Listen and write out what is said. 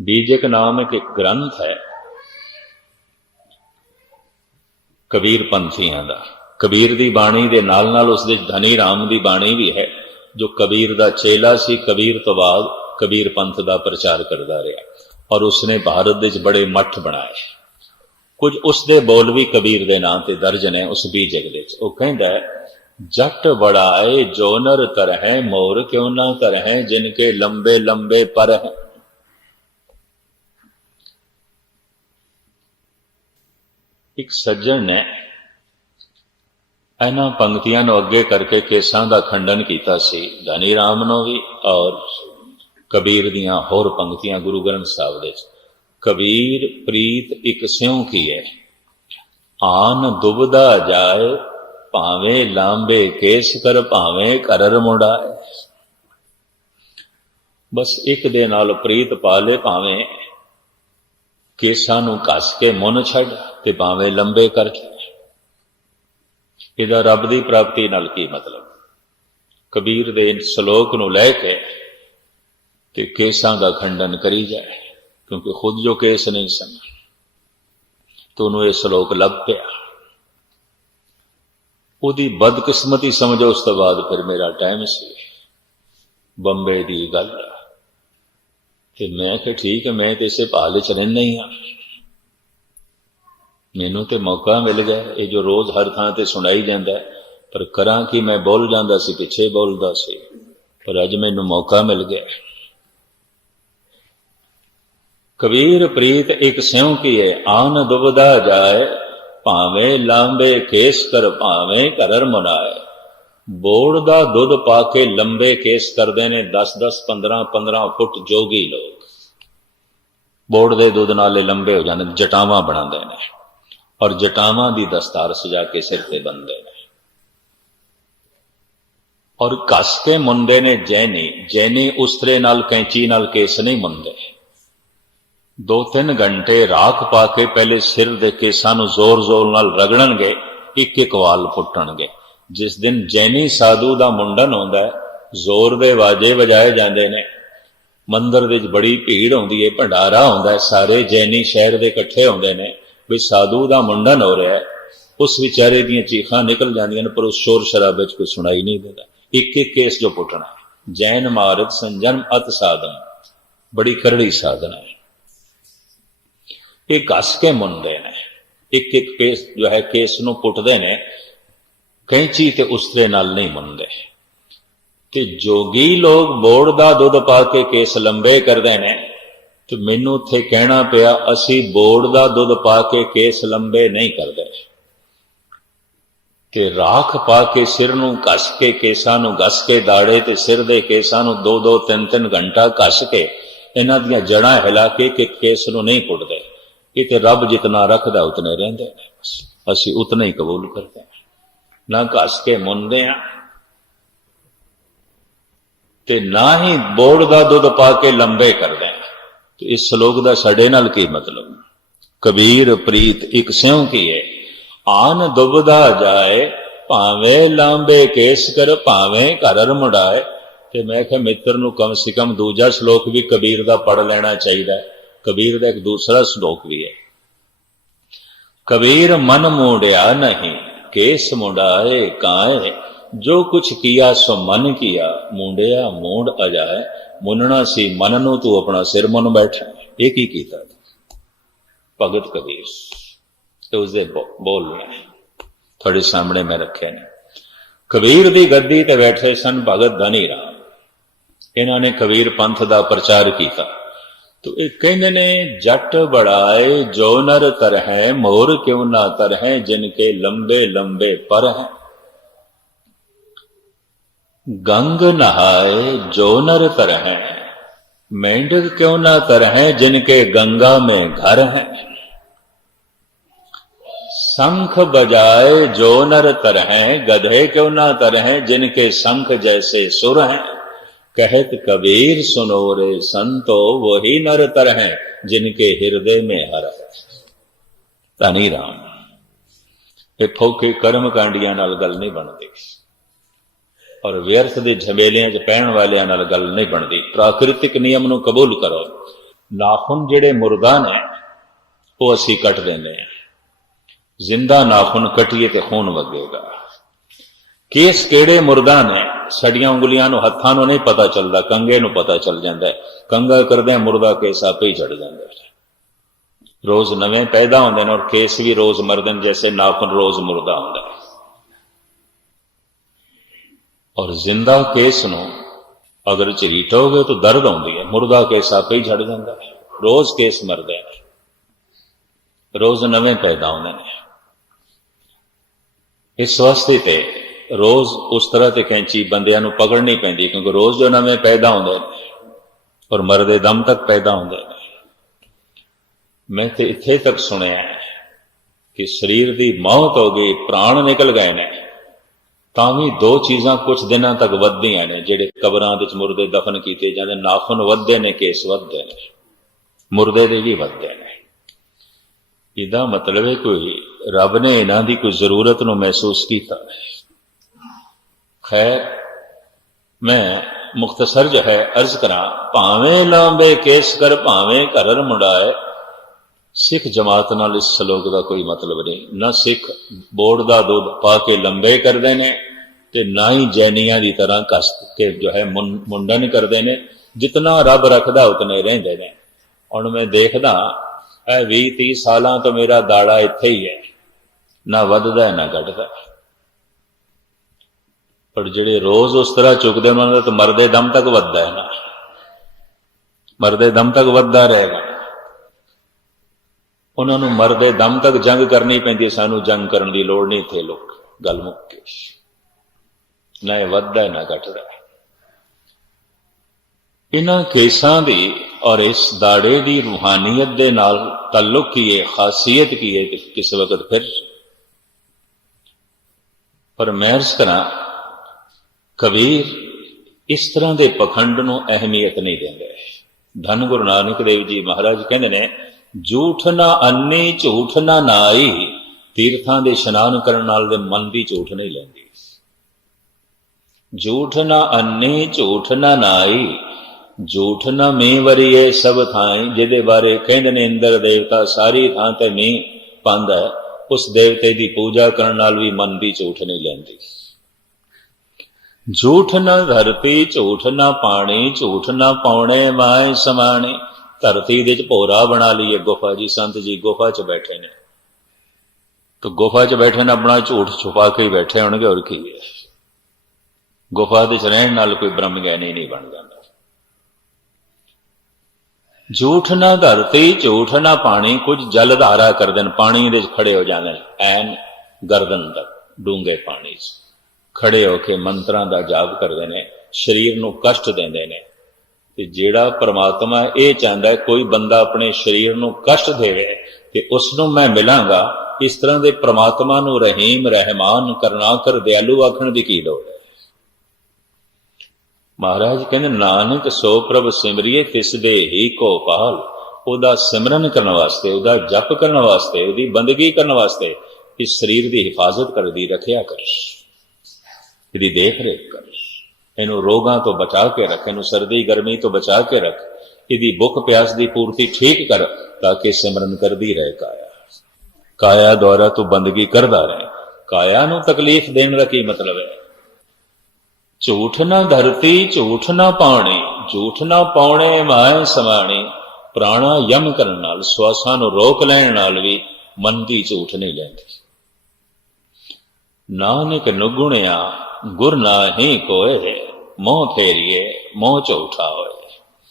ਬੀਜਕ ਨਾਮ ਇੱਕ ਗ੍ਰੰਥ ਹੈ। ਕਬੀਰ ਪੰਥੀਆਂ ਦਾ। ਕਬੀਰ ਦੀ ਬਾਣੀ ਦੇ ਨਾਲ ਨਾਲ ਉਸ ਦੇ ਧਨੀ ਰਾਮ ਦੀ ਬਾਣੀ ਵੀ ਹੈ ਜੋ ਕਬੀਰ ਦਾ ਚੇਲਾ ਸੀ ਕਬੀਰ ਤੋਂ ਬਾਅਦ ਕਬੀਰ ਪੰਥ ਦਾ ਪ੍ਰਚਾਰ ਕਰਦਾ ਰਿਹਾ ਔਰ ਉਸਨੇ ਭਾਰਤ ਦੇ ਵਿੱਚ ਬੜੇ ਮੱਠ ਬਣਾਏ। ਕੁਝ ਉਸ ਦੇ ਬੋਲ ਵੀ ਕਬੀਰ ਦੇ ਨਾਂ ਤੇ ਦਰਜ ਨੇ ਉਸ ਬੀਜਕ ਦੇ ਵਿੱਚ। ਉਹ ਕਹਿੰਦਾ ਹੈ, ਜੱਟ ਬੜਾਏ ਜੋਨਰ ਤਰਹਿ ਮੋਰ ਕਿਉ ਨਾ ਕਰਹਿ ਜਿਨ ਲੰਬੇ ਲੰਬੇ ਪਰ ਹੈ ਇੱਕ ਸੱਜਣ ਨੇ ਇਹਨਾਂ ਪੰਕਤੀਆਂ ਨੂੰ ਅੱਗੇ ਕਰਕੇ ਕੇਸਾਂ ਦਾ ਖੰਡਨ ਕੀਤਾ ਸੀ। ਧਨੀ ਰਾਮ ਨੂੰ ਵੀ ਔਰ ਕਬੀਰ ਦੀਆਂ ਹੋਰ ਪੰਕਤੀਆਂ ਗੁਰੂ ਗ੍ਰੰਥ ਸਾਹਿਬ ਦੇ ਕਬੀਰ, ਪ੍ਰੀਤ ਇੱਕ ਸਿਉ ਕੀ ਹੈ? ਆਨ ਦੁਬਦਾ ਜਾਏ, ਭਾਵੇਂ ਲਾਂਬੇ ਕੇਸ ਕਰ, ਭਾਵੇਂ ਕਰਰ ਮੁੜਾਏ ਬਸ ਇੱਕ ਦੇ ਨਾਲ ਪ੍ਰੀਤ ਪਾ ਲੈ, ਭਾਵੇਂ ਕੇਸਾਂ ਨੂੰ ਕੱਸ ਕੇ ਮੁੰਨ ਛੱਡ ਤੇ ਭਾਵੇਂ ਲੰਬੇ ਕਰਕੇ ਇਹਦਾ ਰੱਬ ਦੀ ਪ੍ਰਾਪਤੀ ਨਾਲ ਕੀ ਮਤਲਬ? ਕਬੀਰ ਦੇ ਇਸ ਸ਼ਲੋਕ ਨੂੰ ਲੈ ਕੇ ਤੇ ਕੇਸਾਂ ਦਾ ਖੰਡਨ ਕਰੀ ਜਾਏ, ਕਿਉਂਕਿ ਖੁਦ ਜੋ ਕੇਸ ਨਹੀਂ ਸਨ ਤੋਂ ਉਹਨੂੰ ਇਹ ਸ਼ਲੋਕ ਲੱਭ ਪਿਆ। ਉਹਦੀ ਬਦਕਿਸਮਤੀ ਸਮਝੋ, ਉਸ ਤੋਂ ਬਾਅਦ ਫਿਰ ਮੇਰਾ ਟਾਈਮ ਸੀ। ਬੰਬੇ ਦੀ ਗੱਲ ਤੇ ਮੈਂ ਕਿਹਾ, ਠੀਕ ਹੈ, ਮੈਂ ਤੇ ਇਸੇ ਭਾਲ ਚ ਰਹਿੰਦਾ ਹੀ ਹਾਂ। ਮੈਨੂੰ ਤੇ ਮੌਕਾ ਮਿਲ ਗਿਆ। ਇਹ ਜੋ ਰੋਜ਼ ਹਰ ਥਾਂ ਤੇ ਸੁਣਾਈ ਜਾਂਦਾ ਪਰ ਕਰਾਂ ਕਿ ਮੈਂ ਬੋਲ ਜਾਂਦਾ ਸੀ, ਪਿੱਛੇ ਬੋਲਦਾ ਸੀ, ਪਰ ਅੱਜ ਮੈਨੂੰ ਮੌਕਾ ਮਿਲ ਗਿਆ। ਕਬੀਰ ਪ੍ਰੀਤ, ਇੱਕ ਸਿਉ ਕੀ ਹੈ? ਆਨ ਦੁਬਦਾ ਜਾਏ, ਭਾਵੇਂ ਲਾਂਬੇ ਕੇਸ ਕਰ ਭਾਵੇਂ ਕਰਰ ਮਨਾਏ। ਬੋੜ ਦਾ ਦੁੱਧ ਪਾ ਕੇ ਲੰਬੇ ਕੇਸ ਕਰਦੇ ਨੇ 10 10 15 15 ਫੁੱਟ ਜੋਗੀ ਲੋਕ। ਬੋੜ ਦੇ ਦੁੱਧ ਨਾਲੇ ਲੰਬੇ ਹੋ ਜਾਂਦੇ ਨੇ, ਜਟਾਵਾਂ ਬਣਾਉਂਦੇ ਨੇ। ਔਰ ਜਟਾਵਾਂ ਦੀ ਦਸਤਾਰ ਸਜਾ ਕੇ ਸਿਰ ਤੇ ਬੰਨਦੇ ਨੇ। ਔਰ ਕੱਸ ਕੇ ਮੁੰਡੇ ਨੇ ਜੈਨੀ ਜੈਨੀ ਉਸਤਰੇ ਨਾਲ ਕੈਂਚੀ ਨਾਲ ਕੇਸ ਨਹੀਂ ਮੁੰਦੇ ਦੋ ਤਿੰਨ ਘੰਟੇ ਰਾਖ ਪਾ ਕੇ ਪਹਿਲੇ ਸਿਰ ਦੇ ਕੇਸਾਂ ਨੂੰ ਜ਼ੋਰ-ਜ਼ੋਰ ਨਾਲ ਰਗੜਨਗੇ ਇੱਕ ਇੱਕ ਵਾਲ ਪੁੱਟਣਗੇ ਜਿਸ ਦਿਨ ਜੈਨੀ ਸਾਧੂ ਦਾ ਮੁੰਡਨ ਹੁੰਦਾ ਹੈ, ਜ਼ੋਰ ਦੇ ਵਾਜੇ ਵਜਾਏ ਜਾਂਦੇ ਨੇ। ਮੰਦਰ ਵਿੱਚ ਬੜੀ ਭੀੜ ਹੁੰਦੀ ਹੈ, ਭੰਡਾਰਾ ਹੁੰਦਾ ਹੈ, ਸਾਰੇ ਜੈਨੀ ਸ਼ਹਿਰ ਦੇ ਇਕੱਠੇ ਹੁੰਦੇ ਨੇ ਵੀ ਸਾਧੂ ਦਾ ਮੁੰਡਨ ਹੋ ਰਿਹਾ ਹੈ। ਉਸ ਵਿਚਾਰੇ ਦੀਆਂ ਚੀਖਾਂ ਨਿਕਲ ਜਾਂਦੀਆਂ ਨੇ, ਪਰ ਉਸ ਸ਼ੋਰ ਸ਼ਰਾਬੇ ਵਿੱਚ ਕੋਈ ਸੁਣਾਈ ਨਹੀਂ ਦਿੰਦਾ। ਇੱਕ ਇੱਕ ਕੇਸ ਜੋ ਪੁੱਟਣਾ ਜੈਨ ਮਾਰਗ ਸੰਜਮ ਅਤ ਸਾਧਨ, ਬੜੀ ਕਰੜੀ ਸਾਧਨਾ ਹੈ। ਇਹ ਘਸ ਕੇ ਮੁੰਡੇ ਨੇ। ਇੱਕ ਇੱਕ ਕੇਸ ਜੋ ਹੈ, ਕੇਸ ਨੂੰ ਪੁੱਟਦੇ ਨੇ। ਕੈਂਚੀ ਤੇ ਉਸਰੇ ਨਾਲ ਨਹੀਂ ਮੰਨਦੇ। ਤੇ ਜੋਗੀ ਲੋਕ ਬੋੜ ਦਾ ਦੁੱਧ ਪਾ ਕੇ ਕੇਸ ਲੰਬੇ ਕਰਦੇ ਨੇ, ਤੇ ਮੈਨੂੰ ਉੱਥੇ ਕਹਿਣਾ ਪਿਆ, ਅਸੀਂ ਬੋੜ ਦਾ ਦੁੱਧ ਪਾ ਕੇ ਕੇਸ ਲੰਬੇ ਨਹੀਂ ਕਰਦੇ। ਤੇ ਰਾਖ ਪਾ ਕੇ ਸਿਰ ਨੂੰ ਕੱਸ ਕੇ, ਕੇਸਾਂ ਨੂੰ ਘਸ ਕੇ, ਦਾੜੇ ਤੇ ਸਿਰ ਦੇ ਕੇਸਾਂ ਨੂੰ ਦੋ ਦੋ, ਤਿੰਨ ਤਿੰਨ ਘੰਟਾ ਕੱਸ ਕੇ, ਇਹਨਾਂ ਦੀਆਂ ਜੜਾਂ ਹਿਲਾ ਕੇ ਕਿ ਕੇਸ ਨੂੰ ਨਹੀਂ ਕੁੱਟਦੇ ਇਹ ਤੇ ਰੱਬ ਜਿਤਨਾ ਰੱਖਦਾ, ਉਤਨੇ ਰਹਿੰਦੇ ਨੇ। ਅਸੀਂ ਉਤਨਾ ਹੀ ਕਬੂਲ ਕਰਦੇ ਨਾ ਘਸ ਕੇ ਮੁੰਦੇ ਆ। ਤੇ ਨਾ ਹੀ ਬੋੜ ਦਾ ਦੁੱਧ ਪਾ ਕੇ ਲੰਬੇ ਕਰਦੇ ਆ। ਤੇ ਇਸ ਸ਼ਲੋਕ ਦਾ ਸਾਡੇ ਨਾਲ ਕੀ ਮਤਲਬ? ਕਬੀਰ, ਪ੍ਰੀਤ, ਇੱਕ ਸਿਉ ਕੀ ਹੈ ਆਨ ਦੁਬਦਾ ਜਾਏ, ਭਾਵੇਂ ਲਾਂਬੇ ਕੇਸ ਕਰ, ਭਾਵੇਂ ਘਰ ਮੁੜਾਏ ਤੇ ਮੈਂ ਕਿਹਾ ਮਿੱਤਰ ਨੂੰ ਕਮ ਸੇ ਕਮ ਦੂਜਾ ਸ਼ਲੋਕ ਵੀ ਕਬੀਰ ਦਾ ਪੜ ਲੈਣਾ ਚਾਹੀਦਾ ਹੈ। ਕਬੀਰ ਦਾ ਇੱਕ ਦੂਸਰਾ ਸ਼ਲੋਕ ਵੀ ਹੈ। ਕਬੀਰ ਮਨ ਮੋੜਿਆ ਨਹੀਂ। ਕੇਸ ਮੁੜਾਏ ਕਾਏ ਜੋ ਕੁਛ ਕੀਆ ਸੋ ਮਨ ਕੀਆ ਮੁੰਡਿਆ ਮੋੜ ਅਜਾਏ ਮੁੰਨਣਾ ਸੀ ਮਨ ਨੂੰ ਤੂੰ ਆਪਣਾ ਸਿਰ ਮਨ ਬੈਠਾ ਇਹ ਕੀ ਕੀਤਾ ਭਗਤ ਕਬੀਰ ਤੇ ਉਸਦੇ ਬੋ- ਬੋਲ ਤੁਹਾਡੇ ਸਾਹਮਣੇ ਮੈਂ ਰੱਖਿਆ ਨੇ ਕਬੀਰ ਦੀ ਗੱਦੀ ਤੇ ਬੈਠੇ ਸਨ ਭਗਤ ਧਨੀ ਰਾਮ ਇਹਨਾਂ ਨੇ ਕਬੀਰ ਪੰਥ ਦਾ ਪ੍ਰਚਾਰ ਕੀਤਾ तो ये ने जट बढ़ाए, जो नर तर है, मोर क्यों ना तर है, जिनके लंबे लंबे पर हैं। गंग नहाए, जो नर तर है, मेंढक क्यों ना तर है, जिनके गंगा में घर हैं। संख बजाए, जो नर तर हैं, गधे क्यों ना तर है, जिनके संख जैसे सुर हैं। कहत कबीर सुनो रे संतो वही नर तरह जिनके हृदय में हर है ਧਨੀ ਰਾਮ ਇਹ ਫੋਕੇ ਕਰਮ ਕਾਂਡੀਆਂ ਨਾਲ ਗੱਲ ਨਹੀਂ ਬਣਦੀ ਔਰ ਵਿਅਰਥ ਦੇ ਝਮੇਲਿਆਂ 'ਚ ਪੈਣ ਵਾਲਿਆਂ ਨਾਲ ਗੱਲ ਨਹੀਂ ਬਣਦੀ ਪ੍ਰਾਕਿਰਤਿਕ ਨਿਯਮ ਨੂੰ ਕਬੂਲ ਕਰੋ ਨਾਖੂਨ ਜਿਹੜੇ ਮੁਰਦਾ ਨੇ ਉਹ ਅਸੀਂ ਕੱਟ ਦਿੰਦੇ ਹਾਂ ਜ਼ਿੰਦਾ ਨਾਖੂਨ ਕੱਟੀਏ ਤੇ ਖੂਨ ਵਗੇਗਾ ਕੇਸ ਕਿਹੜੇ ਮੁਰਦਾ ਨੇ ਸੜੀਆਂ ਉਂਗਲੀਆਂ ਨੂੰ ਹੱਥਾਂ ਨੂੰ ਨਹੀਂ ਪਤਾ ਚੱਲਦਾ, ਕੰਗੇ ਨੂੰ ਪਤਾ ਚੱਲ ਜਾਂਦਾ ਹੈ। ਕੰਗਾ ਕਰਦੇ ਮੁਰਦਾ ਕੇਸ ਆਪੇ ਹੀ ਝੜ ਜਾਂਦਾ ਹੈ। ਰੋਜ਼ ਨਵੇਂ ਪੈਦਾ ਹੁੰਦੇ ਨੇ ਔਰ ਕੇਸ ਵੀ ਰੋਜ਼ ਮਰਦੇ ਨੇ, ਜੈਸੇ ਨਾਖੂਨ ਰੋਜ਼ ਮੁਰਦਾ ਹੁੰਦਾ ਹੈ। ਔਰ ਜ਼ਿੰਦਾ ਕੇਸ ਨੂੰ ਅਗਰ ਝਰੀਟੋਗੇ ਤਾਂ ਦਰਦ ਆਉਂਦੀ ਹੈ, ਮੁਰਦਾ ਕੇਸ ਆਪੇ ਹੀ ਝੜ ਜਾਂਦਾ ਹੈ। ਰੋਜ਼ ਕੇਸ ਮਰਦੇ ਨੇ। ਰੋਜ਼ ਨਵੇਂ ਪੈਦਾ ਹੁੰਦੇ ਨੇ। ਇਸ ਵਾਸਤੇ ਤੇ ਰੋਜ਼ ਉਸ ਤਰ੍ਹਾਂ ਤੇ ਕੈਂਚੀ ਬੰਦਿਆਂ ਨੂੰ ਪਕੜਨੀ ਪੈਂਦੀ ਕਿਉਂਕਿ ਰੋਜ਼ ਜੋ ਨਵੇਂ ਪੈਦਾ ਹੁੰਦੇ ਨੇ ਔਰ ਮਰਦੇ ਦਮ ਤੱਕ ਪੈਦਾ ਹੁੰਦੇ ਨੇ। ਮੈਂ ਤੇ ਇੱਥੇ ਤੱਕ ਸੁਣਿਆ ਕਿ ਸਰੀਰ ਦੀ ਮੌਤ ਹੋ ਗਈ, ਪ੍ਰਾਣ ਨਿਕਲ ਗਏ ਨੇ, ਤਾਂ ਵੀ ਦੋ ਚੀਜ਼ਾਂ ਕੁਝ ਦਿਨਾਂ ਤੱਕ ਵੱਧਦੀਆਂ ਨੇ, ਜਿਹੜੇ ਕਬਰਾਂ ਵਿੱਚ ਮੁਰਦੇ ਦਫਨ ਕੀਤੇ ਜਾਂਦੇ, ਨਾਖੂਨ ਵੱਧਦੇ ਨੇ, ਕੇਸ ਵੱਧਦੇ ਨੇ, ਮੁਰਦੇ ਦੇ ਵੀ ਵੱਧਦੇ ਨੇ। ਇਹਦਾ ਮਤਲਬ ਹੈ ਕੋਈ ਰੱਬ ਨੇ ਇਹਨਾਂ ਦੀ ਕੋਈ ਜ਼ਰੂਰਤ ਨੂੰ ਮਹਿਸੂਸ ਕੀਤਾ। ਖੈਰ ਮੈਂ ਮੁਖਤਸਰ ਜੋ ਹੈ, ਅਰਜ਼ ਕਰਾਂ, ਭਾਵੇਂ ਲਾਂਬੇ ਕੇਸ ਕਰ, ਭਾਵੇਂ ਘਰਰ ਮੁੰਡਾਏ, ਸਿੱਖ ਜਮਾਤ ਨਾਲ ਇਸ ਸਲੋਕ ਦਾ ਕੋਈ ਮਤਲਬ ਨਹੀਂ। ਨਾ ਸਿੱਖ ਬੋੜ ਦਾ ਦੁੱਧ ਪਾ ਕੇ ਲੰਬੇ ਕਰਦੇ ਨੇ ਤੇ ਨਾ ਹੀ ਜੈਨੀਆਂ ਦੀ ਤਰ੍ਹਾਂ ਕਸ ਕੇ ਜੋ ਹੈ ਮੁੰਡਨ ਕਰਦੇ ਨੇ। ਜਿਤਨਾ ਰੱਬ ਰੱਖਦਾ, ਉਤਨੇ ਰਹਿੰਦੇ ਨੇ। ਹੁਣ ਮੈਂ ਦੇਖਦਾ, ਇਹ 20 30 ਸਾਲਾਂ ਤੋਂ ਮੇਰਾ ਦਾੜਾ ਇੱਥੇ ਹੀ ਹੈ। ਨਾ ਵੱਧਦਾ, ਨਾ ਘਟਦਾ। ਪਰ ਜਿਹੜੇ ਰੋਜ਼ ਉਸ ਤਰ੍ਹਾਂ ਚੁੱਕਦੇ ਉਹਨਾਂ ਦਾ ਤਾਂ ਮਰਦੇ ਦਮ ਤੱਕ ਵੱਧਦਾ ਹੈ ਨਾ। ਮਰਦੇ ਦਮ ਤੱਕ ਵੱਧਦਾ ਰਹੇਗਾ। ਉਹਨਾਂ ਨੂੰ ਮਰਦੇ ਦਮ ਤੱਕ ਜੰਗ ਕਰਨੀ ਪੈਂਦੀ ਹੈ, ਸਾਨੂੰ ਜੰਗ ਕਰਨ ਦੀ ਲੋੜ ਨਹੀਂ ਇੱਥੇ ਲੋਕ। ਗੱਲ ਮੁੱਕ ਗਈ ਨਾ ਇਹ ਵੱਧਦਾ, ਨਾ ਘਟਦਾ। ਇਹਨਾਂ ਕੇਸਾਂ ਦੀ ਔਰ ਇਸ ਦਾੜੇ ਦੀ ਰੂਹਾਨੀਅਤ ਦੇ ਨਾਲ ਤਾਲੁਕ ਕੀ ਹੈ, ਖਾਸੀਅਤ ਕੀ ਹੈ ਕਿ ਕਿਸ ਵਕਤ ਫਿਰ? ਪਰ ਮੈਂ ਅਰਜ਼ ਕਰਾਂ ਕਬੀਰ ਇਸ ਤਰ੍ਹਾਂ ਦੇ ਪਖੰਡ ਨੂੰ ਅਹਿਮੀਅਤ ਨਹੀਂ ਦਿੰਦੇ। ਧੰਨ ਗੁਰੂ ਨਾਨਕ ਦੇਵ ਜੀ ਮਹਾਰਾਜ ਕਹਿੰਦੇ ਨੇ ਝੂਠ ਨਾ ਅੰਨੇ ਝੂਠ ਨਾ ਨਾਈ। ਤੀਰਥਾਂ ਦੇ ਇਸ਼ਨਾਨ ਕਰਨ ਨਾਲ ਦੇ ਮਨ ਦੀ ਝੂਠ ਨਹੀਂ ਲੈਂਦੀ। ਝੂਠ ਨਾ ਅੰਨੇ ਝੂਠ ਨਾ ਨਾਈ। ਝੂਠ ਨਾ ਮੀਂਹ ਵਰੀਏ ਸਭ ਥਾਈ ਜਿਹਦੇ ਬਾਰੇ ਕਹਿੰਦੇ ਨੇ ਇੰਦਰ ਦੇਵਤਾ ਸਾਰੀ ਥਾਂ ਤੇ ਮੀਂਹ ਪਾਉਂਦਾ ਹੈ, ਉਸ ਦੇਵਤੇ ਦੀ ਪੂਜਾ ਕਰਨ ਨਾਲ ਵੀ ਮਨ ਦੀ ਝੂਠ ਨਹੀਂ ਲੈਂਦੀ। ਝੂਠ ਨਾ ਧਰਤੀ, ਝੂਠ ਨਾ ਪਾਣੀ, ਝੂਠ ਨਾ ਪਾਉਣੇ ਮਾਇ ਸਮਾਣੇ। ਧਰਤੀ ਦੇ ਚ ਭੋਰਾ ਬਣਾ ਲਈਏ, ਗੁਫਾ ਜੀ, ਸੰਤ ਜੀ, ਗੁਫਾ ਚ ਬੈਠੇ ਨੇ। ਤਾਂ ਗੁਫਾ ਚ ਬੈਠੇ ਨੇ, ਆਪਣਾ ਝੂਠ ਛੁਪਾ ਕੇ ਬੈਠੇ ਹੋਣਗੇ, ਹੋਰ ਕੀ ਹੈ। ਗੁਫਾ ਦੇ ਚ ਰਹਿਣ ਨਾਲ ਕੋਈ ਬ੍ਰਹਮ ਗਿਆਨੀ ਨਹੀਂ ਬਣ ਜਾਂਦਾ। ਝੂਠ ਨਾ ਧਰਤੀ, ਝੂਠ ਨਾ ਪਾਣੀ, ਕੁਝ ਜਲ ਧਾਰਾ ਕਰਦੇ ਨੇ ਪਾਣੀ ਦੇ ਚ ਖੜੇ ਹੋ ਜਾਂਦੇ ਨੇ, ਐਨ ਗਰਦਨ ਤੱਕ, ਡੂੰਘੇ ਪਾਣੀ 'ਚ। ਖੜੇ ਹੋ ਕੇ ਮੰਤਰਾਂ ਦਾ ਜਾਪ ਕਰਦੇ ਨੇ, ਸਰੀਰ ਨੂੰ ਕਸ਼ਟ ਦਿੰਦੇ ਨੇ। ਤੇ ਜਿਹੜਾ ਪ੍ਰਮਾਤਮਾ ਇਹ ਚਾਹੁੰਦਾ ਕੋਈ ਬੰਦਾ ਆਪਣੇ ਸਰੀਰ ਨੂੰ ਕਸ਼ਟ ਦੇਵੇ ਤੇ ਉਸ ਨੂੰ ਮੈਂ ਮਿਲਾਂਗਾ, ਇਸ ਤਰ੍ਹਾਂ ਦੇ ਪ੍ਰਮਾਤਮਾ ਨੂੰ ਰਹੀਮ, ਰਹਿਮਾਨ ਕਰਨਾਕਰ ਦਿਆਲੂ ਆਖਣ ਦੀ ਕੀ ਲੋੜ ਮਹਾਰਾਜ ਕਹਿੰਦੇ, ਨਾਨਕ ਸੋ ਪ੍ਰਭ ਸਿਮਰਿਏ, ਤਿਸ ਦੇ ਹੀ ਕੋ ਪਾਲ। ਉਹਦਾ ਸਿਮਰਨ ਕਰਨ ਵਾਸਤੇ, ਉਹਦਾ ਜਪ ਕਰਨ ਵਾਸਤੇ, ਉਹਦੀ ਬੰਦਗੀ ਕਰਨ ਵਾਸਤੇ ਇਸ ਸਰੀਰ ਦੀ ਹਿਫਾਜ਼ਤ ਕਰਦੀ, ਰੱਖਿਆ ਕਰ। ਇਹਦੀ ਦੇਖ ਰੇਖ ਕਰ। ਇਹਨੂੰ ਰੋਗਾਂ ਤੋਂ ਬਚਾ ਕੇ ਰੱਖ, ਇਹਨੂੰ ਸਰਦੀ ਗਰਮੀ ਤੋਂ ਬਚਾ ਕੇ ਰੱਖ, ਇਹਦੀ ਭੁੱਖ ਪਿਆਸ ਦੀ ਪੂਰਤੀ ਠੀਕ ਕਰ, ਤਾਂ ਕਿ ਸਿਮਰਨ ਕਰਦੀ ਰਹੇ ਕਾਇਆ। ਕਾਇਆ ਦੁਆਰਾ ਤੂੰ ਬੰਦਗੀ ਕਰਦਾ ਰਹੇ। ਕਾਇਆ ਨੂੰ ਤਕਲੀਫ ਦੇਣ ਦਾ ਕੀ ਮਤਲਬ ਹੈ? ਝੂਠ ਨਾ ਧਰਤੀ, ਝੂਠ ਨਾ ਪਾਉਣੇ ਝੂਠ ਨਾ ਪਾਉਣੇ ਮਾਏ ਸਮਾਣੀ। ਪ੍ਰਾਣਾ ਯਮ ਕਰਨ ਨਾਲ, ਸਵਾਸਾਂ ਨੂੰ ਰੋਕ ਲੈਣ ਨਾਲ ਵੀ ਮਨ ਦੀ ਝੂਠ ਨਹੀਂ ਲੈਂਦੀ। ਨਾਨਕ ਨੁਗੁਣਿਆ ਗੁਰ ਨਾਹੀ ਕੋਏ ਮੋਹ ਫੇਰੀਏ ਮੋਹ ਝੂਠਾ ਹੋਏ।